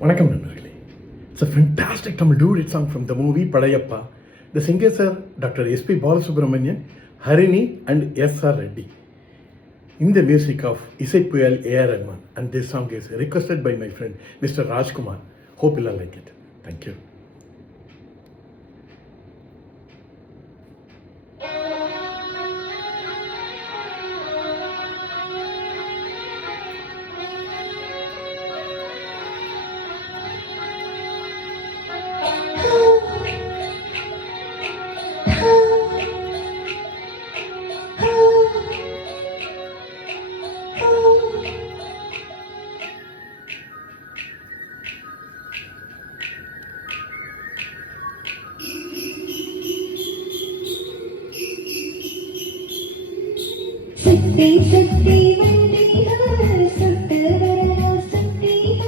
வணக்கம் நண்பர்களே. It's a fantastic Tamil duet song from the movie Padayappa. The singers are Dr. S.P. Balasubramanian, Harini and S.R. Reddy. In the music of Isai Puyal A.R. Rahman, and this song is requested by my friend Mr. Rajkumar. Hope you'll like it. Thank you. சுத்தி சுத்தி வந்தீங்க சுத்து வரல சுத்தீங்க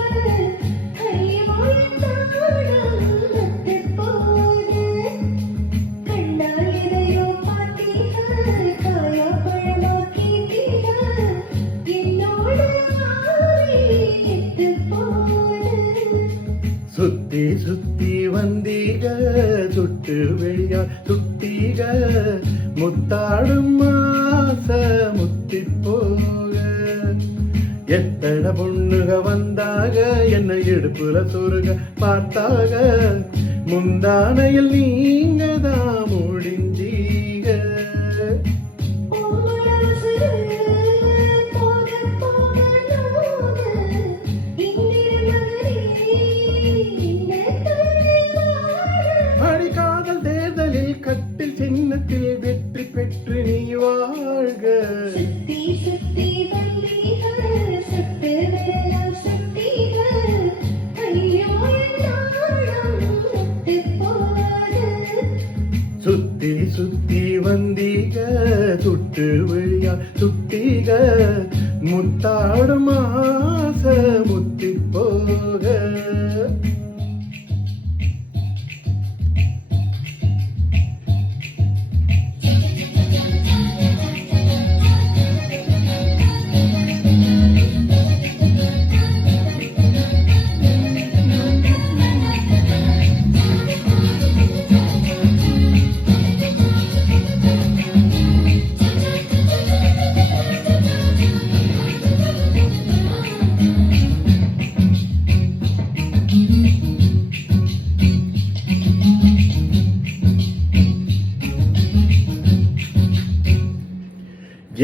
கைவாழ்த்தாடத்து போது கண்ணால் எதையோ பார்த்தீங்க காயா பழமாக்கிட்டீங்க என்னோட எத்து போது சுத்தி சுத்தி வந்தீக சுட்டு வெளியா சுட்டீக முத்தாடும் மாச முத்தி போக எத்தனை பொண்ணுக வந்தாக என்னை இடுப்புல சொருக பார்த்தாக முந்தானையில் நீங்க தான் முடிஞ்சீங்க. அடிக்காதல் தேர்தலில் கட்டில் சின்னத்தில் வெற்றி பெற்று நீ வாழ்க. சுத்தி சுத்தி வந்தீங்க சுத்து வரல சுத்தீங்க கைவாழ்த்தாடத்து போது சுத்தி சுத்தி வந்தீக சுட்டு வெளியா சுட்டீக முத்தாடும் ஆச முத்தி போக.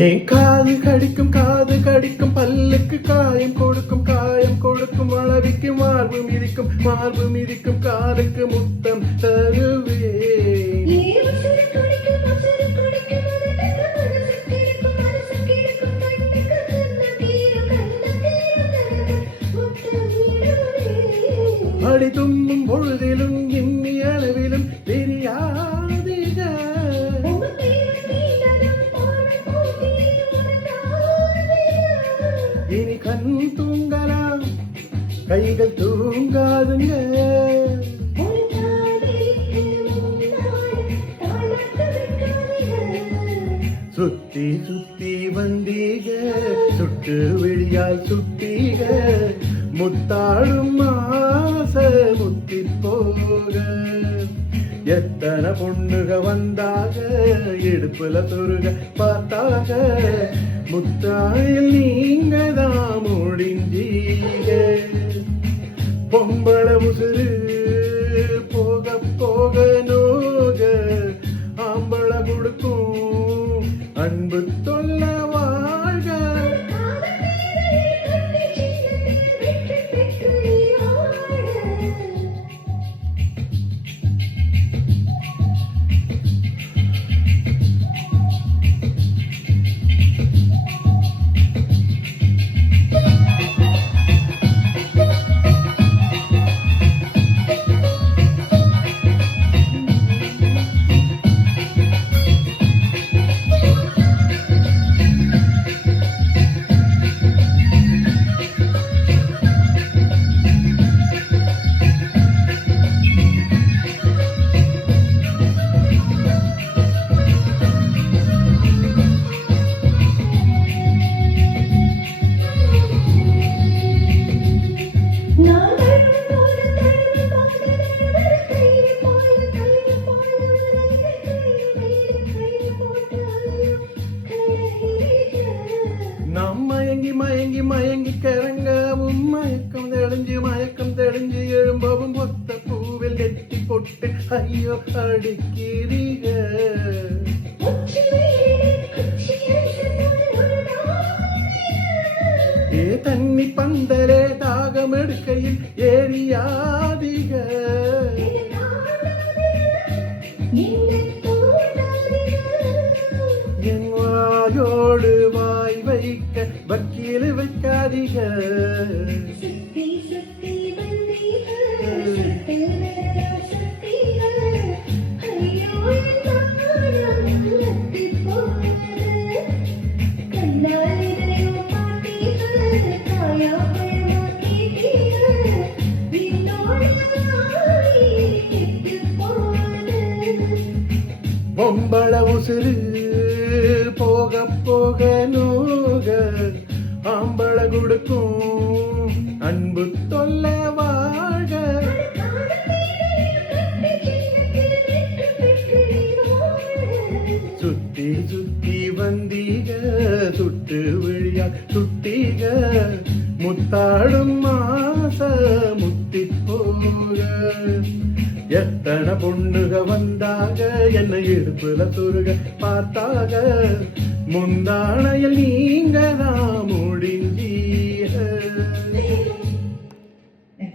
என் காது கடிக்கும் பல்லுக்கு காயம் கொடுக்கும் அளவிக்கு மார்பு மிதிக்கும் காலுக்கு முத்தம் தருவே. அடி தும்மும் பொழுதிலும் இன்னி அளவிலும் தெரியாதீங்க. இனி கண் தூங்கலாம் கைகள் தூங்காதுங்க. சுத்தி சுத்தி வந்தீக சுட்டு வெளியால் சுட்டீக முத்தாடும் ஆச முத்தி போக எத்தனை பொண்ணுக வந்தாக இடுப்புல சொருக பார்த்தாக முத்தாயில் நீங்க தான் முடிஞ்சீங்க. பொம்பள உசுறு போக போக நோக ஆம்பள கொடுக்கும் அன்பு தொல்ல வாழ்க. நான் அழிஞ்சு மயக்கம் தெளிஞ்சு எழும்பவும் ஒத்த பூவில் நெத்தி பொட்டு ஐயோ அடிக்கிறீங்க. உச்சி வெயிலில் குச்சியில் சென்றது ஒரு நாளிதழ். ஏ தண்ணி பந்தலே தாகம் எடுக்கையில் ஏரியாதிக. என் வாயோடு வாய் வைக்க வக்கீல் வைக்காதீங்க. சுத்தி சுத்தி வந்தீங்க சுத்தி வரலாம் சுத்தீங்க ஐயோ நானும் லத்தி போனது கண்ணால் இதயம் பார்த்தீங்க தாயா பழமா கேட்டீங்க என்னோட வாய் கெட்டு போனது. பொம்பள உசுறு போக போக நோக ஆம்பள கொடுக்கும் அன்பு தொல்ல வாழ்க. சுத்தி சுத்தி வந்தீக சுட்டு விழியா சுட்டீக முத்தாடும் மாச முத்தி போக. எத்தனை பொண்ணுக வந்தாக என்னை இடுப்புல சுருக பார்த்தாக முந்தானையில் நீங்க தான்